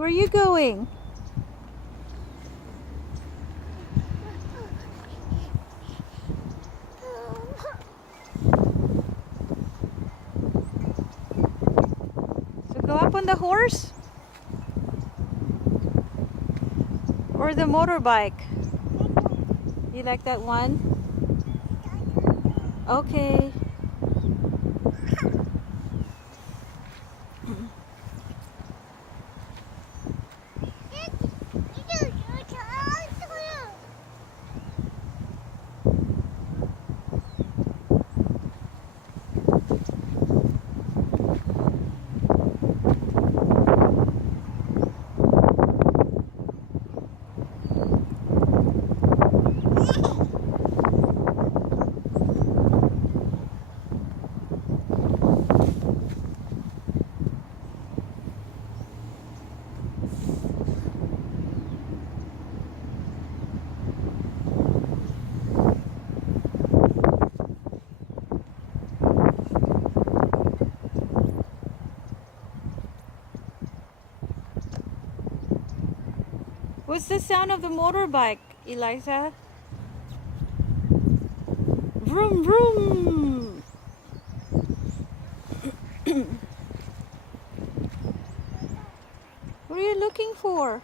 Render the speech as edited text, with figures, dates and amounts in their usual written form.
Where are you going? So go up on the horse? Or the motorbike? You like that one? Okay. What's the sound of the motorbike, Eliza? Vroom vroom! What are you looking for?